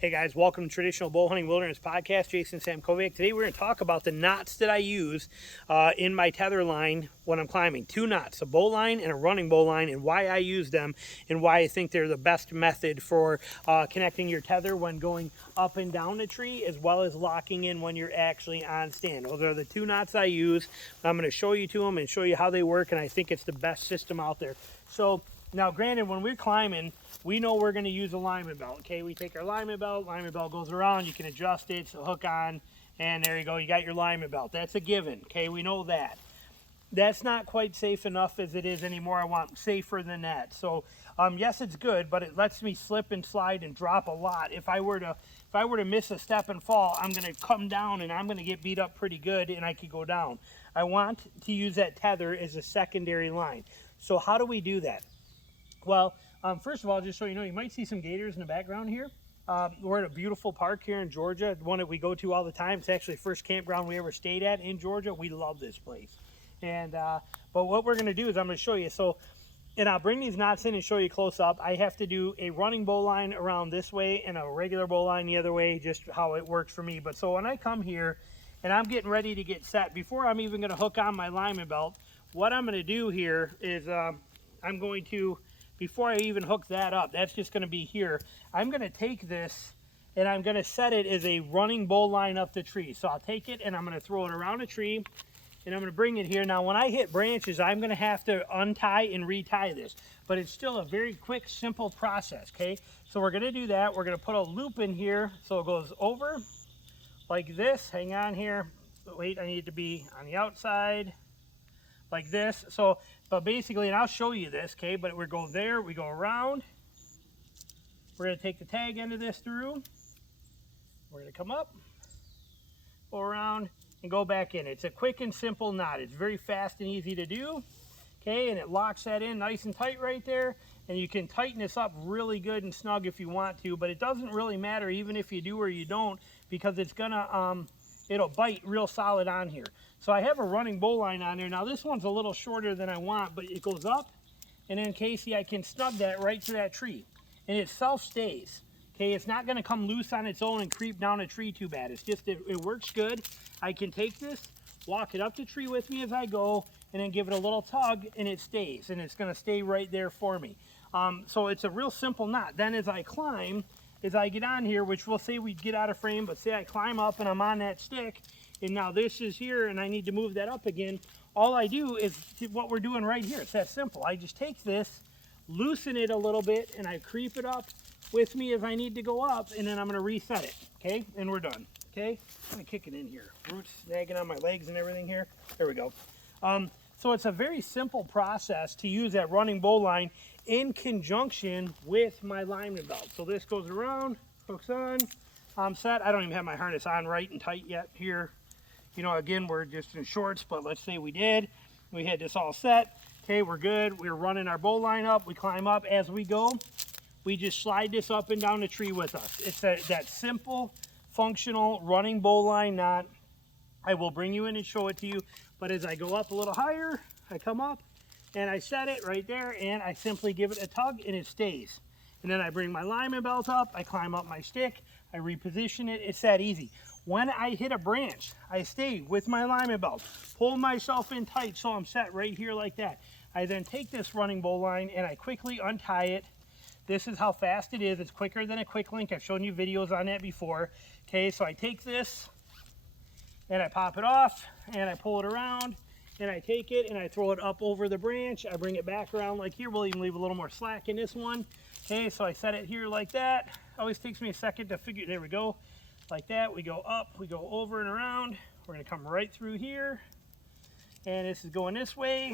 Hey guys, welcome to Traditional Bow Hunting Wilderness Podcast. Jason Samkovic. Today we're going to talk about the knots that I use in my tether line when I'm climbing. Two knots, a bow line and a running bow line, and why I use them and why I think they're the best method for connecting your tether when going up and down a tree, as well as locking in when you're actually on stand. Those are the two knots I use. I'm going to show you to them and show you how they work, and I think it's the best system out there. So now granted, when we're climbing, we know we're going to use a lineman belt. Okay, we take our lineman belt goes around, you can adjust it, so hook on, and there you go, you got your lineman belt. That's a given. Okay, we know that. That's not quite safe enough as it is anymore. I want safer than that. So yes, it's good, but it lets me slip and slide and drop a lot. If I were to miss a step and fall, I'm going to come down and I'm going to get beat up pretty good, and I could go down. I want to use that tether as a secondary line. So how do we do that? Well, first of all, just so you know, you might see some gators in the background here. We're at a beautiful park here in Georgia, one that we go to all the time. It's actually the first campground we ever stayed at in Georgia. We love this place. And but what we're going to do is I'm going to show you. So, and I'll bring these knots in and show you close up. I have to do a running bow line around this way and a regular bow line the other way, just how it works for me. But so when I come here and I'm getting ready to get set, before I'm even going to hook on my lineman belt, what I'm going to do here is I'm going to, before I even hook that up, that's just going to be here, I'm going to take this and I'm going to set it as a running bow line up the tree. So I'll take it and I'm going to throw it around a tree and I'm going to bring it here. Now when I hit branches, I'm going to have to untie and retie this, but it's still a very quick, simple process. Okay, so we're going to do that. We're going to put a loop in here so it goes over like this. Hang on here. Wait, I need it to be on the outside like this. So, but basically, and I'll show you this, okay, but we go there, we go around. We're going to take the tag end of this through. We're going to come up, go around, and go back in. It's a quick and simple knot. It's very fast and easy to do, okay, and it locks that in nice and tight right there, and you can tighten this up really good and snug if you want to, but it doesn't really matter even if you do or you don't, because it's going to, it'll bite real solid on here. So I have a running bow line on there. Now this one's a little shorter than I want, but it goes up, and then Casey, I can snug that right to that tree, and it self-stays. Okay, it's not gonna come loose on its own and creep down a tree too bad. It's just, it works good. I can take this, walk it up the tree with me as I go, and then give it a little tug, and it stays, and it's gonna stay right there for me. So it's a real simple knot. Then as I climb, as I get on here, which we'll say we get out of frame, but say I climb up and I'm on that stick, and now this is here and I need to move that up again, all I do is what we're doing right here. It's that simple. I just take this, loosen it a little bit, and I creep it up with me as I need to go up, and then I'm going to reset it, okay? And we're done, okay? I'm going to kick it in here. Roots snagging on my legs and everything here. There we go. So it's a very simple process to use that running bow line in conjunction with my lineman belt. So this goes around, hooks on, I'm set. I don't even have my harness on right and tight yet here. You know, again, we're just in shorts, but let's say we did. We had this all set. Okay, we're good. We're running our bow line up. We climb up as we go. We just slide this up and down the tree with us. It's that simple, functional running bow line knot. I will bring you in and show it to you. But as I go up a little higher, I come up and I set it right there, and I simply give it a tug and it stays. And then I bring my lineman belt up, I climb up my stick, I reposition it. It's that easy. When I hit a branch, I stay with my lineman belt, pull myself in tight so I'm set right here like that. I then take this running bow line and I quickly untie it. This is how fast it is. It's quicker than a quick link. I've shown you videos on that before. Okay, so I take this and I pop it off and I pull it around and I take it and I throw it up over the branch. I bring it back around like here. We'll even leave a little more slack in this one. Okay, so I set it here like that. Always takes me a second to figure, there we go. Like that, we go up, we go over and around. We're gonna come right through here. And this is going this way.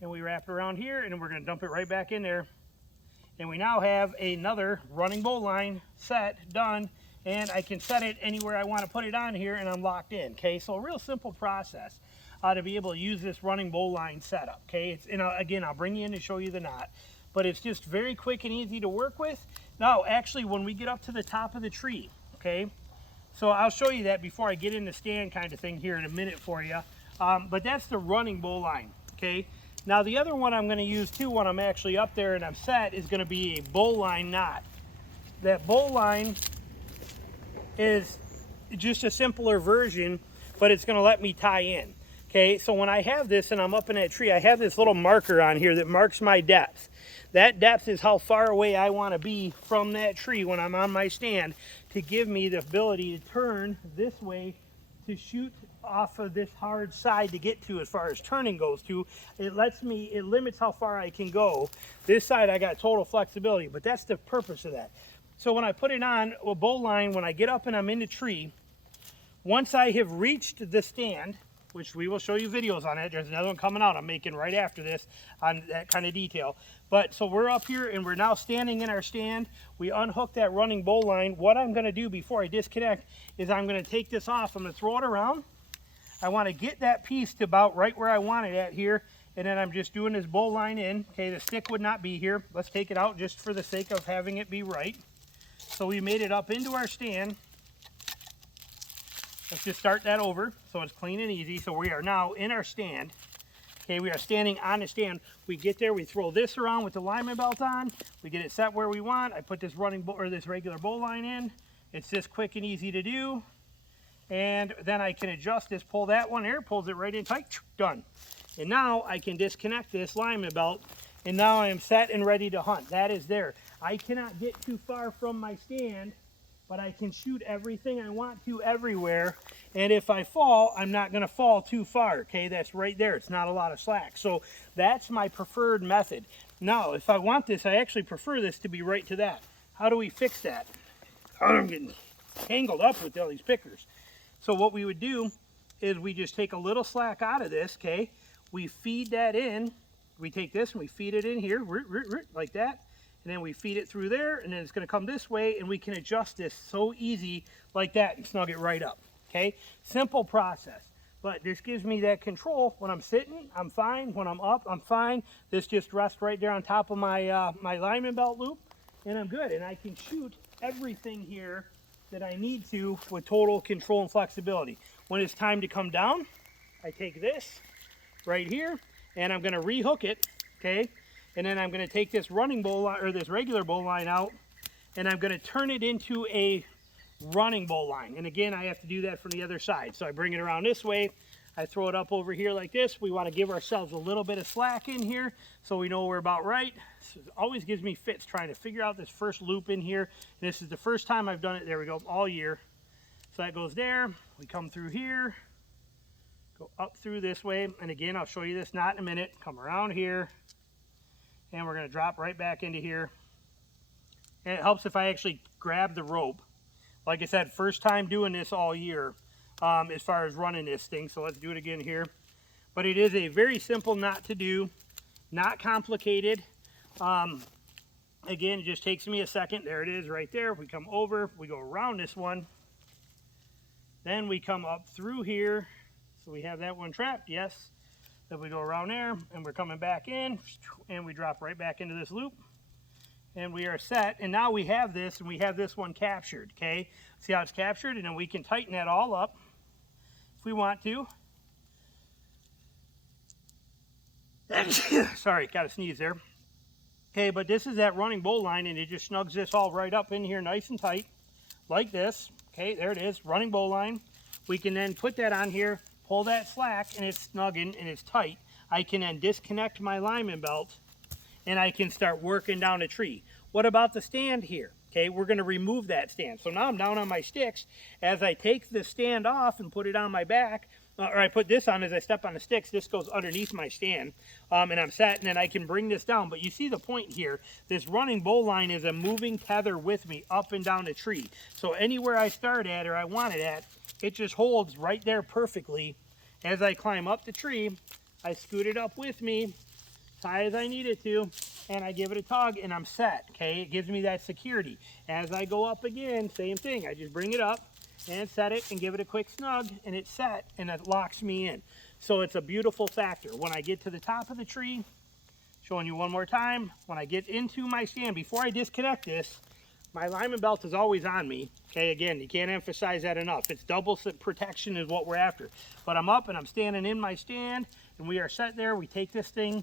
And we wrap it around here, and then we're gonna dump it right back in there. And we now have another running bow line set, done, and I can set it anywhere I wanna put it on here, and I'm locked in, okay? So a real simple process to be able to use this running bow line setup, okay? It's, and again, I'll bring you in to show you the knot. But it's just very quick and easy to work with. Now, actually, when we get up to the top of the tree, okay, so I'll show you that before I get in the stand kind of thing here in a minute for you. But that's the running bow line, okay? Now, the other one I'm going to use too when I'm actually up there and I'm set is going to be a bowline knot. that bowline is just a simpler version, but it's going to let me tie in. Okay, so when I have this and I'm up in that tree, I have this little marker on here that marks my depth. That depth is how far away I want to be from that tree when I'm on my stand, to give me the ability to turn this way to shoot off of this hard side to get to as far as turning goes to. It limits how far I can go. This side I got total flexibility, but that's the purpose of that. So when I put it on a bowline, when I get up and I'm in the tree, once I have reached the stand, which we will show you videos on it. There's another one coming out I'm making right after this on that kind of detail. But so we're up here and we're now standing in our stand. We unhook that running bowline. What I'm going to do before I disconnect is I'm going to take this off. I'm going to throw it around. I want to get that piece to about right where I want it at here. And then I'm just doing this bowline in. Okay, the stick would not be here. Let's take it out just for the sake of having it be right. So we made it up into our stand. Let's just start that over so it's clean and easy. So we are now in our stand. Okay, we are standing on the stand. We get there, we throw this around with the lineman belt on. We get it set where we want. I put this this regular bowline in. It's just quick and easy to do. And then I can adjust this, pull that one here, pulls it right in tight, done. And now I can disconnect this lineman belt, and now I am set and ready to hunt. That is there. I cannot get too far from my stand, but I can shoot everything I want to everywhere. And if I fall, I'm not going to fall too far. Okay, that's right there. It's not a lot of slack. So that's my preferred method. Now, if I want this, I actually prefer this to be right to that. How do we fix that? I'm getting tangled up with all these pickers. So what we would do is we just take a little slack out of this, okay? We feed that in. We take this and we feed it in here, like that. And then we feed it through there, and then it's going to come this way, and we can adjust this so easy like that and snug it right up, okay? Simple process, but this gives me that control. When I'm sitting, I'm fine. When I'm up, I'm fine. This just rests right there on top of my, my lineman belt loop, and I'm good. And I can shoot everything here that I need to with total control and flexibility. When it's time to come down, I take this right here, and I'm going to rehook it, okay? And then I'm going to take this running bowline, or this regular bowline out, and I'm going to turn it into a running bowline. And again, I have to do that from the other side. So I bring it around this way. I throw it up over here like this. We want to give ourselves a little bit of slack in here so we know we're about right. So it always gives me fits trying to figure out this first loop in here. And this is the first time I've done it. There we go, all year. So that goes there. We come through here, go up through this way. And again, I'll show you this knot in a minute. Come around here. And we're going to drop right back into here. And it helps if I actually grab the rope. Like I said, first time doing this all year as far as running this thing. So let's do it again here. But it is a very simple knot to do, not complicated. Again, it just takes me a second. There it is right there. We come over, we go around this one. Then we come up through here. So we have that one trapped, yes. Then we go around there, and we're coming back in, and we drop right back into this loop, and we are set. And now we have this, and we have this one captured, okay? See how it's captured? And then we can tighten that all up if we want to. Sorry, got to sneeze there. Okay, but this is that running bowline, and it just snugs this all right up in here nice and tight, like this. Okay, there it is, running bowline. We can then put that on here, pull that slack, and it's snugging and it's tight. I can then disconnect my lineman belt, and I can start working down a tree. What about the stand here? Okay, we're going to remove that stand. So now I'm down on my sticks. As I take the stand off and put it on my back, or I put this on as I step on the sticks, this goes underneath my stand, and I'm set, and then I can bring this down. But you see the point here. This running bowline is a moving tether with me up and down the tree. So anywhere I start at or I want it at, it just holds right there perfectly. As I climb up the tree, I scoot it up with me, as high as I need it to, and I give it a tug, and I'm set, okay? It gives me that security. As I go up again, same thing. I just bring it up and set it and give it a quick snug, and it's set, and it locks me in. So it's a beautiful factor. When I get to the top of the tree, showing you one more time, when I get into my stand, before I disconnect this, my lineman belt is always on me. Okay, again, you can't emphasize that enough. It's double protection is what we're after. But I'm up and I'm standing in my stand, and we are set there. We take this thing,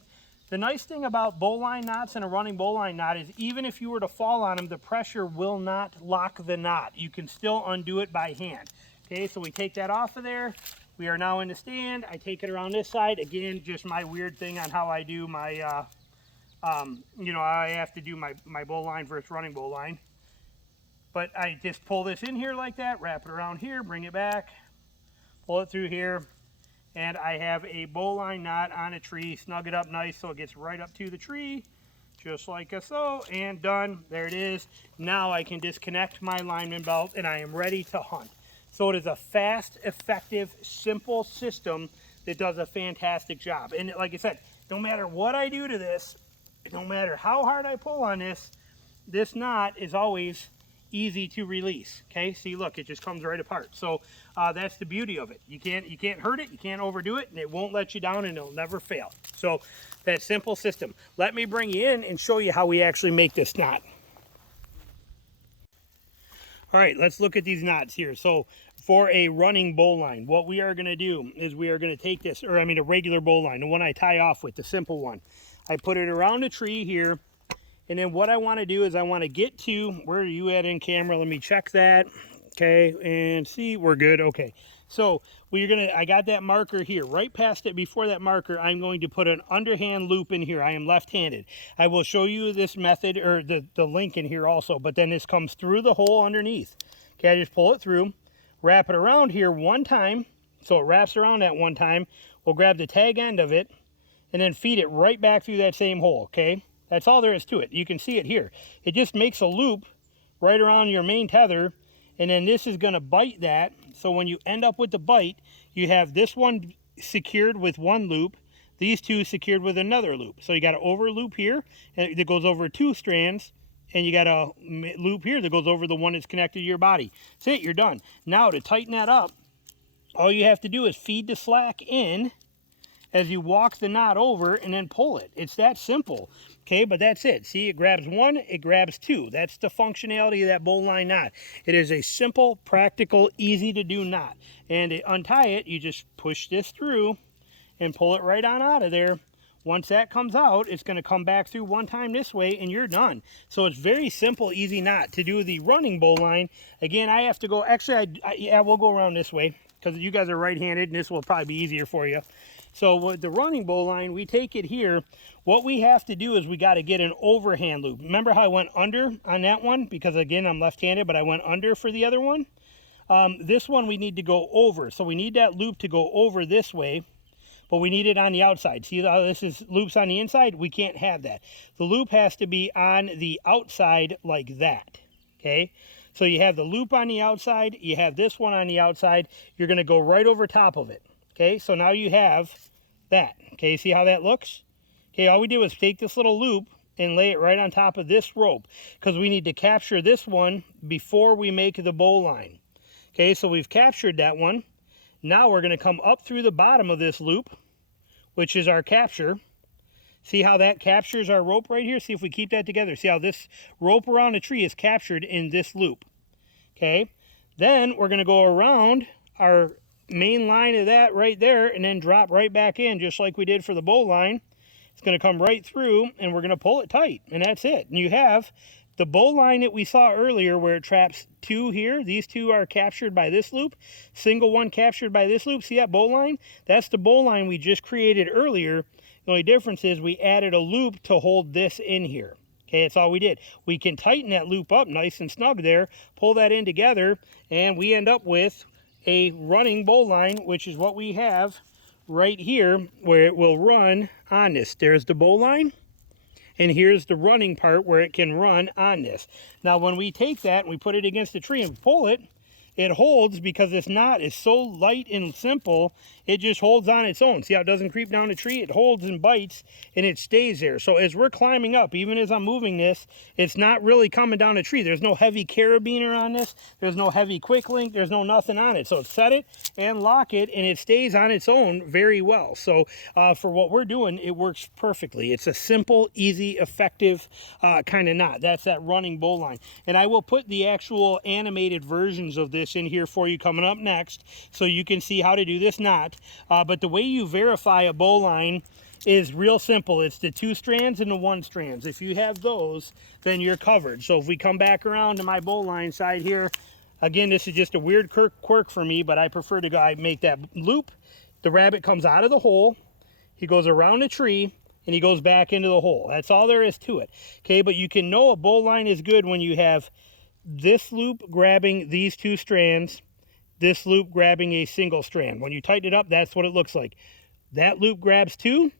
The nice thing about bowline knots and a running bowline knot is even if you were to fall on them, the pressure will not lock the knot. You can still undo it by hand. Okay, so we take that off of there. We are now in the stand. I take it around this side. Again, just my weird thing on how I do my, you know, I have to do my bowline versus running bowline. But I just pull this in here like that, wrap it around here, bring it back, pull it through here, and I have a bowline knot on a tree. Snug it up nice so it gets right up to the tree, just like so, and done. There it is. Now I can disconnect my lineman belt and I am ready to hunt. So it is a fast, effective, simple system that does a fantastic job. And like I said, no matter what I do to this, no matter how hard I pull on this, this knot is always easy to release. Okay, see, look, it just comes right apart. So that's the beauty of it. You can't hurt it, you can't overdo it, and it won't let you down, and it'll never fail. So that simple system. Let me bring you in and show you how we actually make this knot. All right, let's look at these knots here. So for a running bowline, what we are going to do is we are going to take this, or I mean a regular bowline, the one I tie off with, the simple one. I put it around a tree here, and then what I want to do is I want to get to, where are you at in camera? Let me check that. Okay, and see, we're good. Okay, so I got that marker here. Right past it, before that marker, I'm going to put an underhand loop in here. I am left-handed. I will show you this method, or the link in here also, but then this comes through the hole underneath. Okay, I just pull it through, wrap it around here one time, so it wraps around that one time. We'll grab the tag end of it, and then feed it right back through that same hole, okay? That's all there is to it. You can see it here. It just makes a loop right around your main tether, and then this is going to bite that. So when you end up with the bite, you have this one secured with one loop, these two secured with another loop. So you got an over loop here that goes over 2 strands, and you got a loop here that goes over the one that's connected to your body. That's it, you're done. Now to tighten that up, all you have to do is feed the slack in as you walk the knot over and then pull it. It's that simple. Okay, but that's it. See, it grabs 1, it grabs 2. That's the functionality of that bowline knot. It is a simple, practical, easy to do knot. And to untie it, you just push this through and pull it right on out of there. Once that comes out, it's going to come back through one time this way and you're done. So it's very simple, easy knot. To do the running bowline, again, I have to go, actually, yeah, we'll go around this way because you guys are right-handed and this will probably be easier for you. So with the running bowline, we take it here. What we have to do is we got to get an overhand loop. Remember how I went under on that one? Because again, I'm left-handed, but I went under for the other one. This one we need to go over. So we need that loop to go over this way, but we need it on the outside. See how this is loops on the inside? We can't have that. The loop has to be on the outside like that, okay? So you have the loop on the outside, you have this one on the outside, you're going to go right over top of it. Okay, so now you have that. Okay, see how that looks? Okay, all we do is take this little loop and lay it right on top of this rope because we need to capture this one before we make the bowline. Okay, so we've captured that one. Now we're going to come up through the bottom of this loop, which is our capture. See how that captures our rope right here? See if we keep that together. See how this rope around the tree is captured in this loop. Okay, then we're going to go around our main line of that right there and then drop right back in just like we did for the bowline. It's going to come right through and we're going to pull it tight and that's it. And you have the bowline that we saw earlier where it traps 2 here. These 2 are captured by this loop. Single one captured by this loop. See that bowline? That's the bowline we just created earlier. The only difference is we added a loop to hold this in here. Okay, that's all we did. We can tighten that loop up nice and snug there, pull that in together, and we end up with a running bowline, which is what we have right here where it will run on this. There's the bowline, and here's the running part where it can run on this. Now when we take that and we put it against the tree and pull it, it holds because this knot is so light and simple, it just holds on its own. See how it doesn't creep down the tree? It holds and bites and it stays there. So as we're climbing up, even as I'm moving this, it's not really coming down a tree. There's no heavy carabiner on this. There's no heavy quick link. There's no nothing on it. So set it and lock it and it stays on its own very well. So for what we're doing, it works perfectly. It's a simple, easy, effective kind of knot. That's that running bowline. And I will put the actual animated versions of this in here for you coming up next so you can see how to do this knot. But the way you verify a bowline is real simple. It's the 2 strands and the 1 strands. If you have those, then you're covered. So if we come back around to my bowline side here, again, this is just a weird quirk for me, but I prefer to go make that loop. The rabbit comes out of the hole, he goes around the tree, and he goes back into the hole. That's all there is to it. Okay, but you can know a bowline is good when you have this loop grabbing these 2 strands, this loop grabbing a single strand. When you tighten it up, that's what it looks like. That loop grabs 2,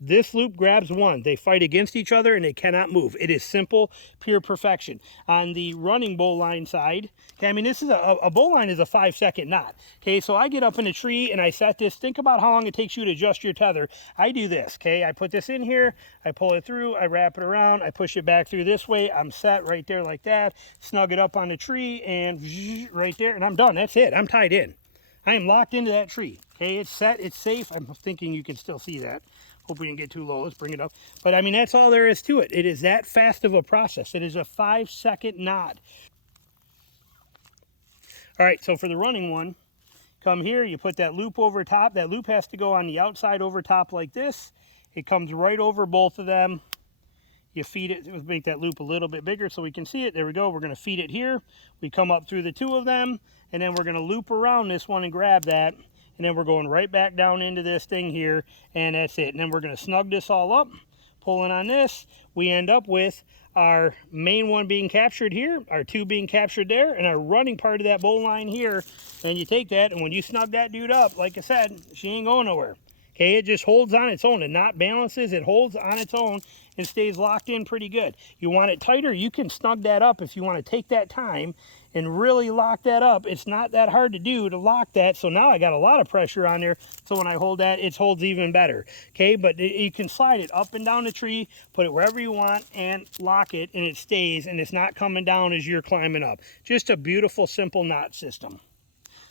this loop grabs 1. They fight against each other and they cannot move. It is simple, pure perfection. On the running bowline side, okay, I mean, this is a bowline is a 5-second knot. Okay, so I get up in a tree and I set this. Think about how long it takes you to adjust your tether. I do this, okay? I put this in here, I pull it through, I wrap it around, I push it back through this way. I'm set right there like that. Snug it up on the tree and right there, and I'm done. That's it. I'm tied in. I am locked into that tree. Okay, it's set, it's safe. I'm thinking you can still see that. Hope we didn't get too low. Let's bring it up. But I mean, that's all there is to it. It is that fast of a process. It is a 5-second knot. All right, so for the running one, come here, you put that loop over top. That loop has to go on the outside over top like this. It comes right over both of them. You feed it, we'll make that loop a little bit bigger so we can see it. There we go. We're going to feed it here. We come up through the 2 of them, and then we're going to loop around this one and grab that. And then we're going right back down into this thing here, and that's it. And then we're going to snug this all up, pulling on this. We end up with our main one being captured here, our 2 being captured there, and our running part of that bowline here. And you take that, and when you snug that dude up, like I said, she ain't going nowhere. Okay, it just holds on its own. The knot balances, it holds on its own and stays locked in pretty good. You want it tighter, you can snug that up if you want to take that time and really lock that up. It's not that hard to do to lock that. So now I got a lot of pressure on there. So when I hold that, it holds even better. Okay, but you can slide it up and down the tree, put it wherever you want and lock it, and it stays, and it's not coming down as you're climbing up. Just a beautiful, simple knot system.